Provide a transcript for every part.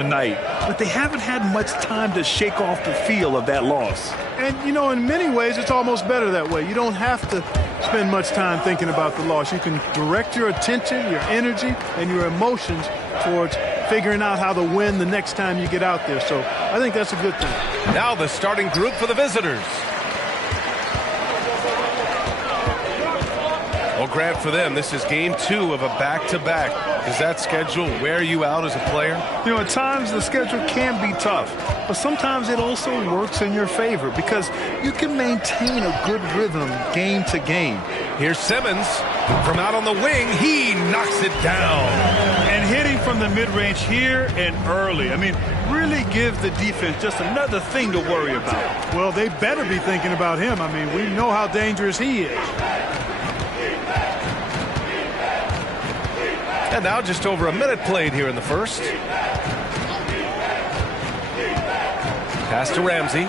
tonight, but they haven't had much time to shake off the feel of that loss. And, you know, in many ways, it's almost better that way. You don't have to spend much time thinking about the loss. You can direct your attention, your energy, and your emotions towards figuring out how to win the next time you get out there. So I think that's a good thing. Now the starting group for the visitors. Well, Grant, for them, this is game 2 of a back-to-back. Does that schedule wear you out as a player? You know, at times the schedule can be tough, but sometimes it also works in your favor because you can maintain a good rhythm game to game. Here's Simmons from out on the wing. He knocks it down. And hitting from the mid-range here and early. I mean, really give the defense just another thing to worry about. Well, they better be thinking about him. I mean, we know how dangerous he is. And now just over a minute played here in the first. Pass to Ramsey.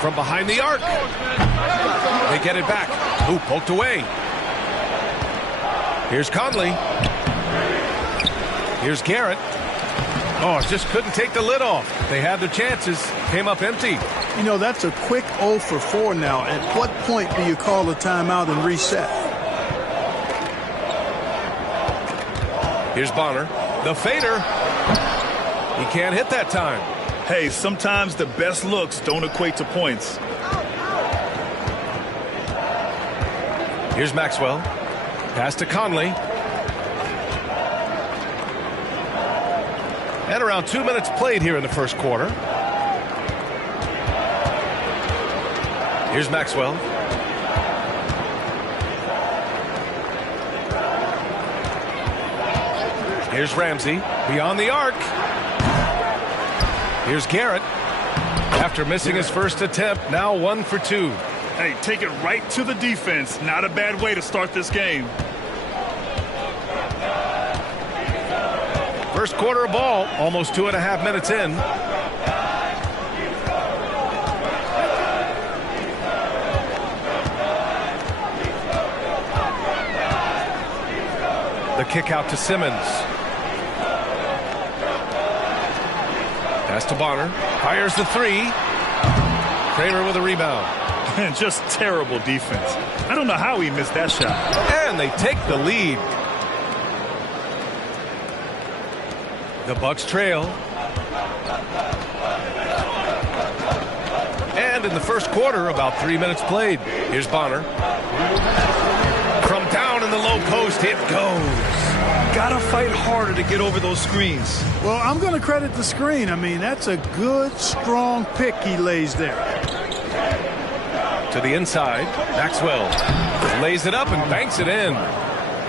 From behind the arc. They get it back. Ooh, poked away. Here's Conley. Here's Garrett. Oh, just couldn't take the lid off. They had their chances. Came up empty. You know, that's a quick 0 for 4 now. At what point do you call a timeout and reset? Here's Bonner. The fader. He can't hit that time. Hey, sometimes the best looks don't equate to points. Here's Maxwell. Pass to Conley. And around 2 minutes played here in the first quarter. Here's Maxwell. Here's Ramsey, beyond the arc. Here's Garrett. After missing his first attempt, now 1 for 2. Hey, take it right to the defense. Not a bad way to start this game. First quarter of ball, almost 2.5 minutes in. The kick out to Simmons. Pass to Bonner. Fires the 3. Kramer with a rebound. Just terrible defense. I don't know how he missed that shot. And they take the lead. The Bucks trail. And in the first quarter, about 3 minutes played. Here's Bonner. From down in the low post, it goes. Gotta fight harder to get over those screens. Well, I'm going to credit the screen. I mean, that's a good, strong pick he lays there. To the inside, Maxwell lays it up and banks it in.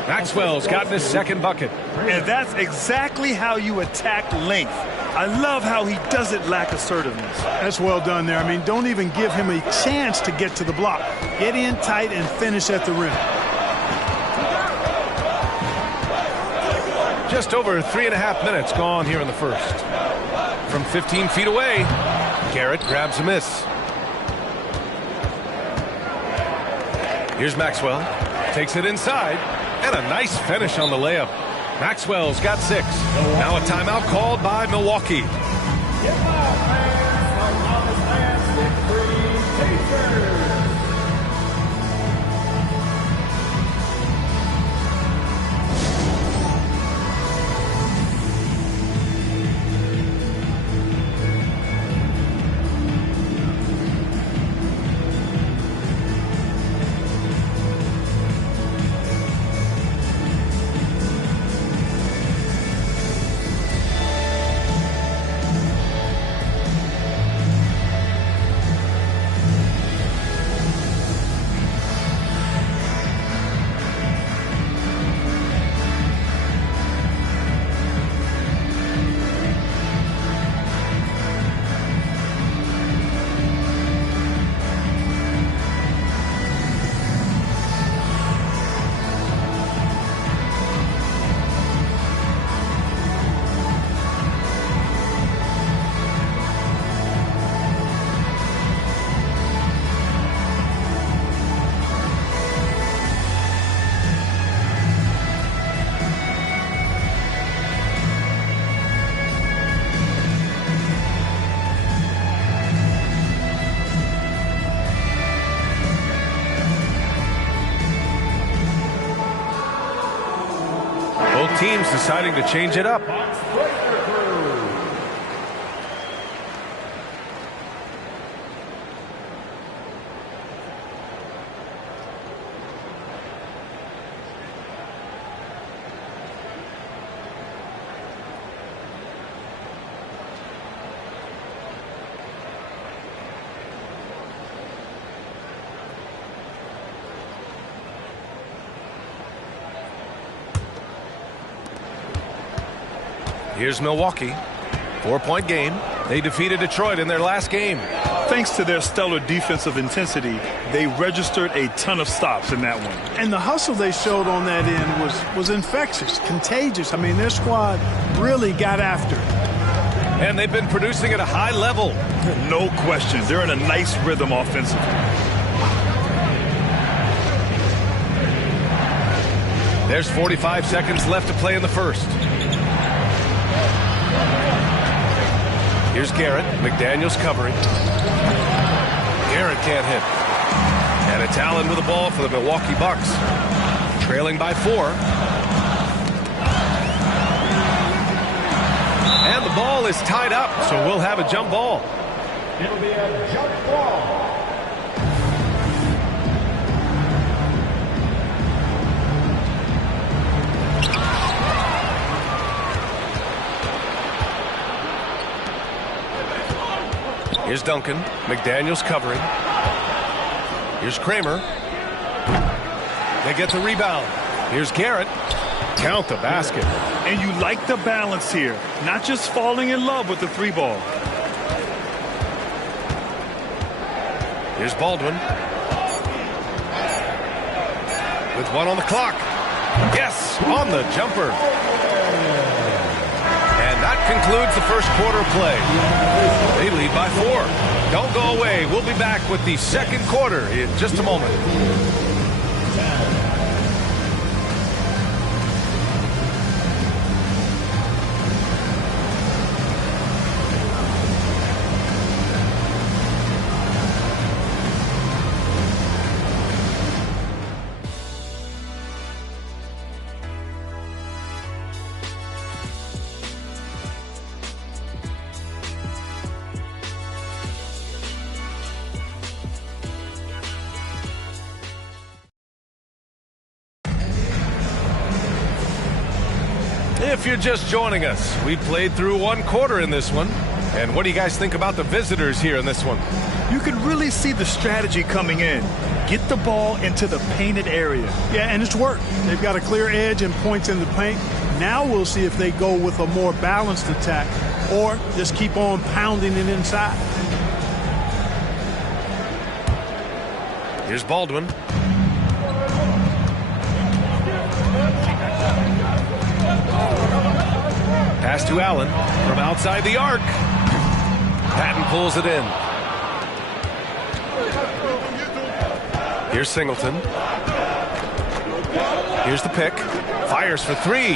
Maxwell's gotten his second bucket. And that's exactly how you attack length. I love how he doesn't lack assertiveness. That's well done there. I mean, don't even give him a chance to get to the block. Get in tight and finish at the rim. Just over 3.5 minutes gone here in the first. From 15 feet away, Garrett grabs a miss. Here's Maxwell. Takes it inside. And a nice finish on the layup. Maxwell's got 6. Now a timeout called by Milwaukee. teams deciding to change it up. Here's Milwaukee. 4-point game. They defeated Detroit in their last game. Thanks to their stellar defensive intensity, they registered a ton of stops in that one. And the hustle they showed on that end was infectious, contagious. I mean, their squad really got after it. And they've been producing at a high level. No question. They're in a nice rhythm offensively. There's 45 seconds left to play in the first. Here's Garrett. McDaniels covering. Garrett can't hit. And it's Allen with the ball for the Milwaukee Bucks. Trailing by 4. And the ball is tied up, so we'll have a jump ball. It'll be a jump ball. Here's Duncan. McDaniels covering. Here's Kramer. They get the rebound. Here's Garrett. Count the basket. And you like the balance here. Not just falling in love with the 3-ball. Here's Baldwin. With 1 on the clock. Yes, on the jumper. And that concludes the first quarter of play. They lead by 4. Don't go away. We'll be back with the second quarter in just a moment. If you're just joining us, we played through 1 quarter in this one. And what do you guys think about the visitors here in this one? You can really see the strategy coming in. Get the ball into the painted area. Yeah, and it's worked. They've got a clear edge and points in the paint. Now we'll see if they go with a more balanced attack or just keep on pounding it inside. Here's Baldwin. Pass to Allen from outside the arc. Patton pulls it in. Here's Singleton. Here's the pick. Fires for 3.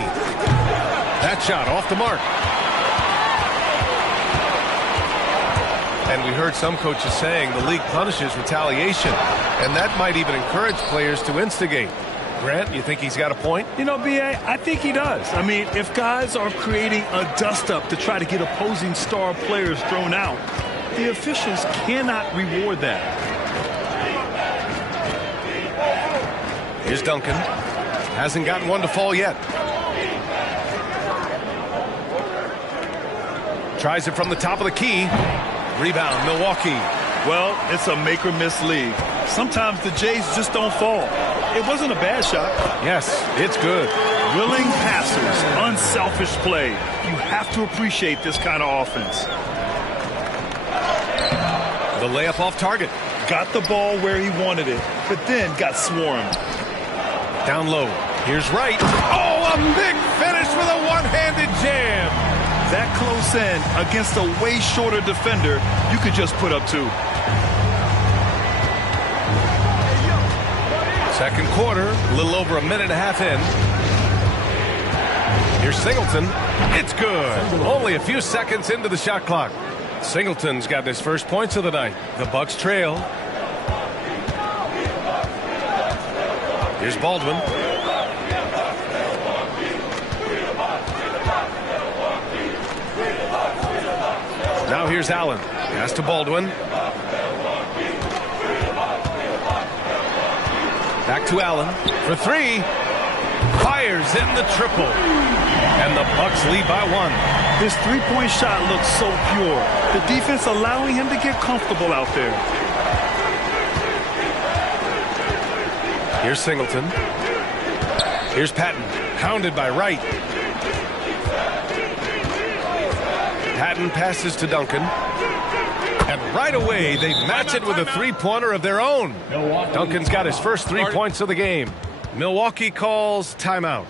That shot off the mark. And we heard some coaches saying the league punishes retaliation, and that might even encourage players to instigate. Grant, you think he's got a point? You know, B.A., I think he does. I mean, if guys are creating a dust-up to try to get opposing star players thrown out, the officials cannot reward that. Here's Duncan. Hasn't gotten one to fall yet. Tries it from the top of the key. Rebound, Milwaukee. Well, it's a make-or-miss league. Sometimes the Jays just don't fall. It wasn't a bad shot. Yes, it's good. Willing passers, unselfish play. You have to appreciate this kind of offense. The layup off target. Got the ball where he wanted it, but then got swarmed. Down low. Here's Wright. Oh, a big finish with a one-handed jam. That close in against a way shorter defender, you could just put up 2. Second quarter, a little over a minute and a half in. Here's Singleton. It's good. Only a few seconds into the shot clock. Singleton's got his first points of the night. The Bucks trail. Here's Baldwin. Now here's Allen. Pass to Baldwin. Back to Allen for three. Fires in the triple. And the Bucks lead by 1. This three-point shot looks so pure. The defense allowing him to get comfortable out there. Here's Singleton. Here's Patton. Pounded by Wright. Patton passes to Duncan. And right away, they match it with a three-pointer of their own. Duncan's got his first 3 points of the game. Milwaukee calls timeout.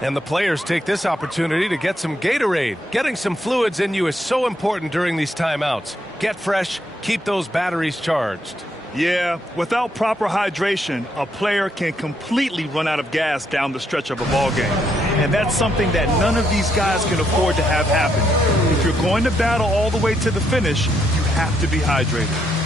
And the players take this opportunity to get some Gatorade. Getting some fluids in you is so important during these timeouts. Get fresh, keep those batteries charged. Yeah, without proper hydration, a player can completely run out of gas down the stretch of a ball game. And that's something that none of these guys can afford to have happen. If you're going to battle all the way to the finish, you have to be hydrated.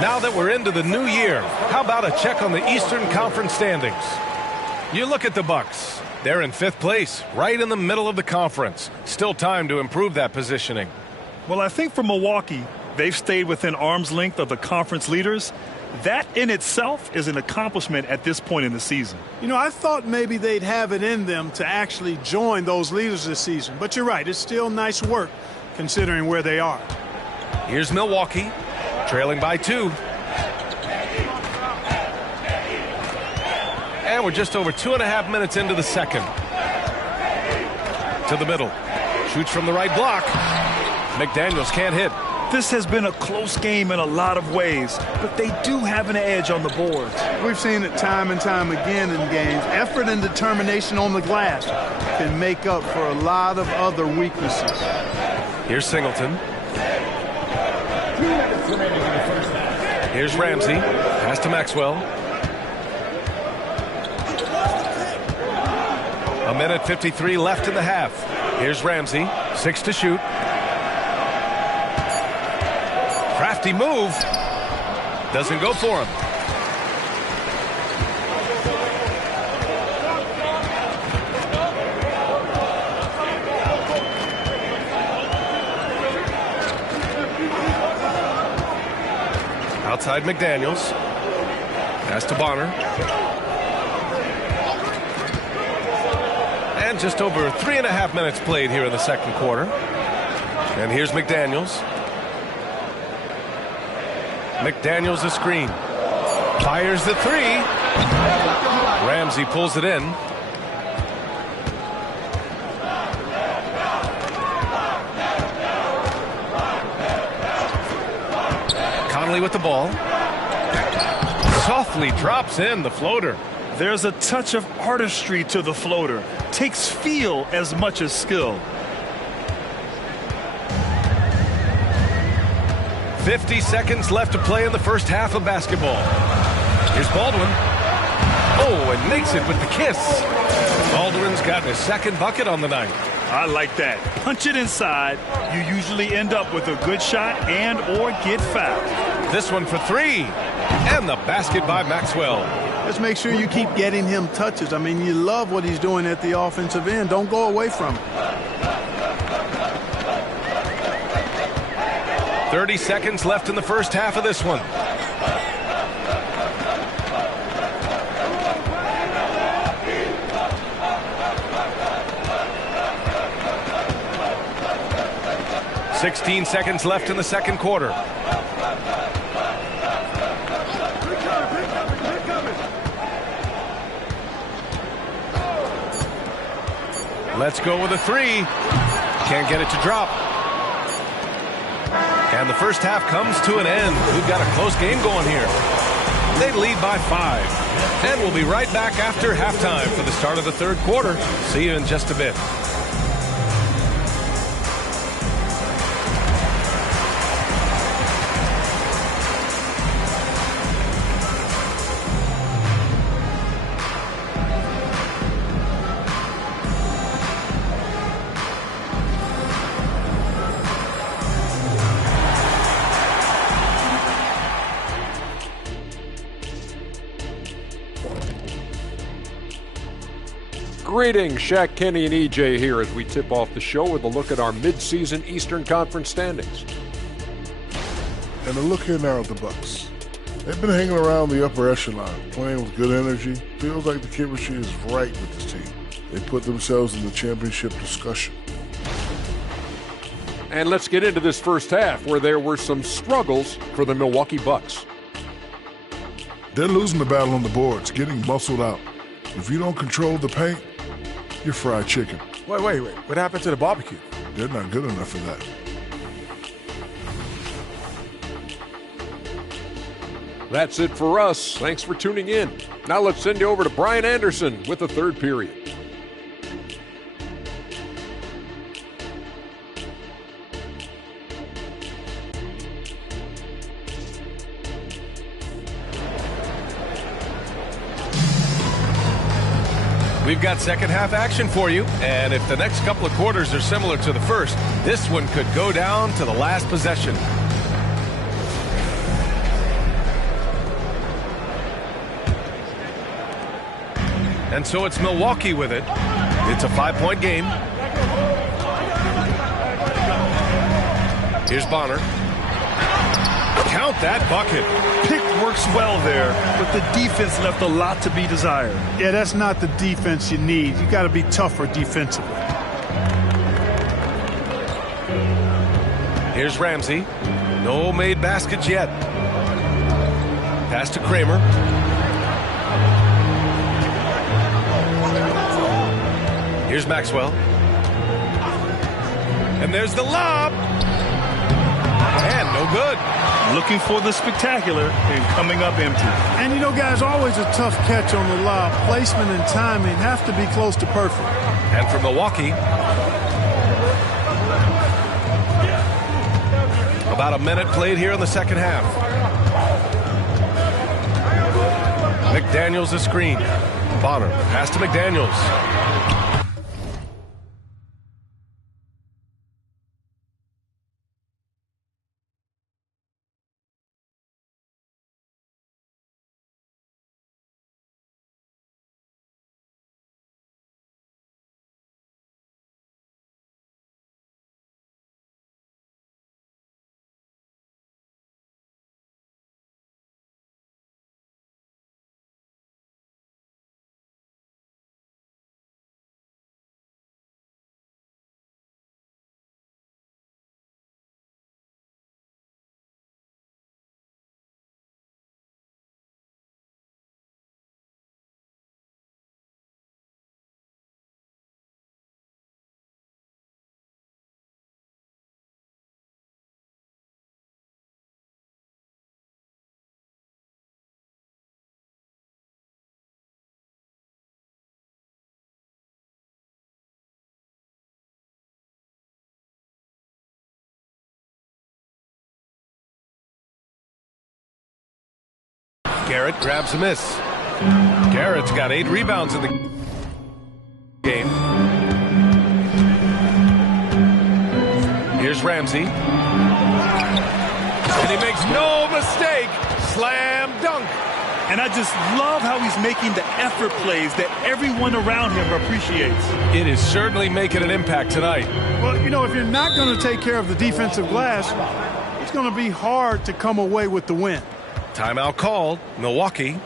Now that we're into the new year, how about a check on the Eastern Conference standings? You look at the Bucks. They're in 5th place, right in the middle of the conference. Still time to improve that positioning. Well, I think for Milwaukee, they've stayed within arm's length of the conference leaders. That in itself is an accomplishment at this point in the season. You know, I thought maybe they'd have it in them to actually join those leaders this season. But you're right, it's still nice work considering where they are. Here's Milwaukee, trailing by 2. And we're just over 2.5 minutes into the second. To the middle. Shoots from the right block. McDaniels can't hit. This has been a close game in a lot of ways, but they do have an edge on the boards. We've seen it time and time again in games. Effort and determination on the glass can make up for a lot of other weaknesses. Here's Singleton. Here's Ramsey. Pass to Maxwell. 1:53 left in the half. Here's Ramsey. 6 to shoot. Crafty move. Doesn't go for him. Outside McDaniels. Pass to Bonner. And just over 3.5 minutes played here in the second quarter. And here's McDaniels. McDaniels a screen. Fires the 3. Ramsey pulls it in. Conley with the ball. Softly drops in the floater. There's a touch of artistry to the floater. Takes feel as much as skill. 50 seconds left to play in the first half of basketball. Here's Baldwin. Oh, and makes it with the kiss. Baldwin's got his second bucket on the night. I like that. Punch it inside. You usually end up with a good shot and or get fouled. This one for 3. And the basket by Maxwell. Just make sure you keep getting him touches. I mean, you love what he's doing at the offensive end. Don't go away from it. 30 seconds left in the first half of this one. 16 seconds left in the second quarter. Let's go with a three. Can't get it to drop. And the first half comes to an end. We've got a close game going here. They lead by 5. And we'll be right back after halftime for the start of the third quarter. See you in just a bit. Greetings, Shaq, Kenny, and EJ here as we tip off the show with a look at our midseason Eastern Conference standings. And a look here now at the Bucks. They've been hanging around the upper echelon, playing with good energy. Feels like the chemistry is right with this team. They put themselves in the championship discussion. And let's get into this first half where there were some struggles for the Milwaukee Bucks. They're losing the battle on the boards, getting muscled out. If you don't control the paint, you're fried chicken. Wait. What happened to the barbecue? They're not good enough for that. That's it for us. Thanks for tuning in. Now let's send you over to Brian Anderson with the third period. We've got second half action for you, and if the next couple of quarters are similar to the first, this one could go down to the last possession. And so it's Milwaukee with it. It's a 5-point game. Here's Bonner. Count that bucket. Pick works well there, but the defense left a lot to be desired. Yeah, that's not the defense you need. You got to be tougher defensively. Here's Ramsey. No made baskets yet. Pass to Kramer. Here's Maxwell. And there's the lob. And no good. Looking for the spectacular and coming up empty. And you know, guys, always a tough catch on the lob. Placement and timing have to be close to perfect. And for Milwaukee, about a minute played here in the second half. McDaniels a screen. Bonner, pass to McDaniels. Garrett grabs a miss. Garrett's got 8 rebounds in the game. Here's Ramsey. And he makes no mistake. Slam dunk. And I just love how he's making the effort plays that everyone around him appreciates. It is certainly making an impact tonight. Well, you know, if you're not going to take care of the defensive glass, it's going to be hard to come away with the win. Timeout called. Milwaukee.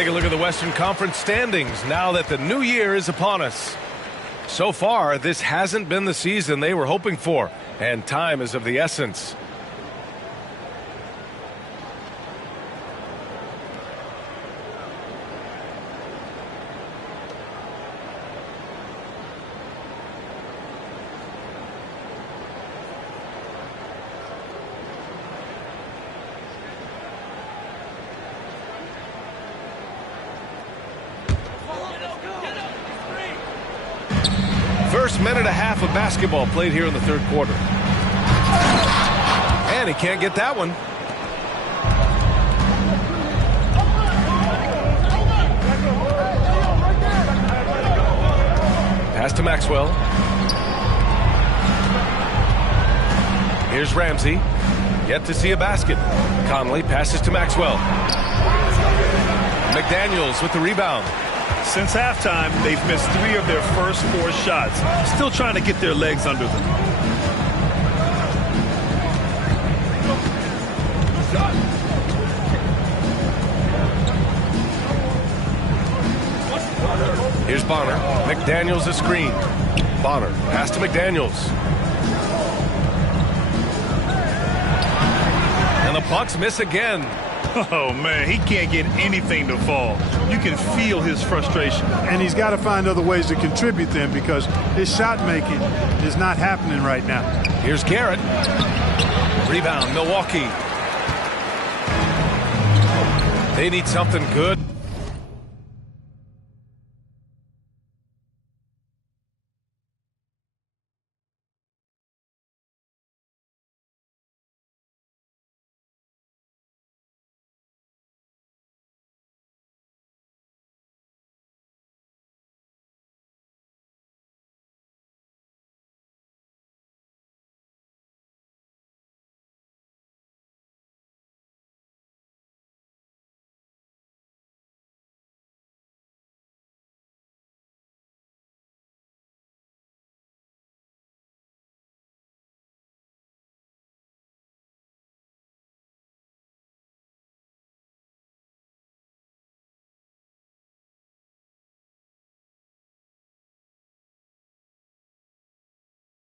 take a look at the Western Conference standings now that the new year is upon us. So far, this hasn't been the season they were hoping for, and time is of the essence. First minute and a half of basketball played here in the third quarter. And he can't get that one. Pass to Maxwell. Here's Ramsey. Yet to see a basket. Conley passes to Maxwell. McDaniels with the rebound. Since halftime, they've missed 3 of their first 4 shots. Still trying to get their legs under them. Here's Bonner. McDaniels a screen. Bonner pass to McDaniels. And the Bucks miss again. Oh, man, he can't get anything to fall. You can feel his frustration. And he's got to find other ways to contribute then, because his shot making is not happening right now. Here's Garrett. Rebound, Milwaukee. They need something good.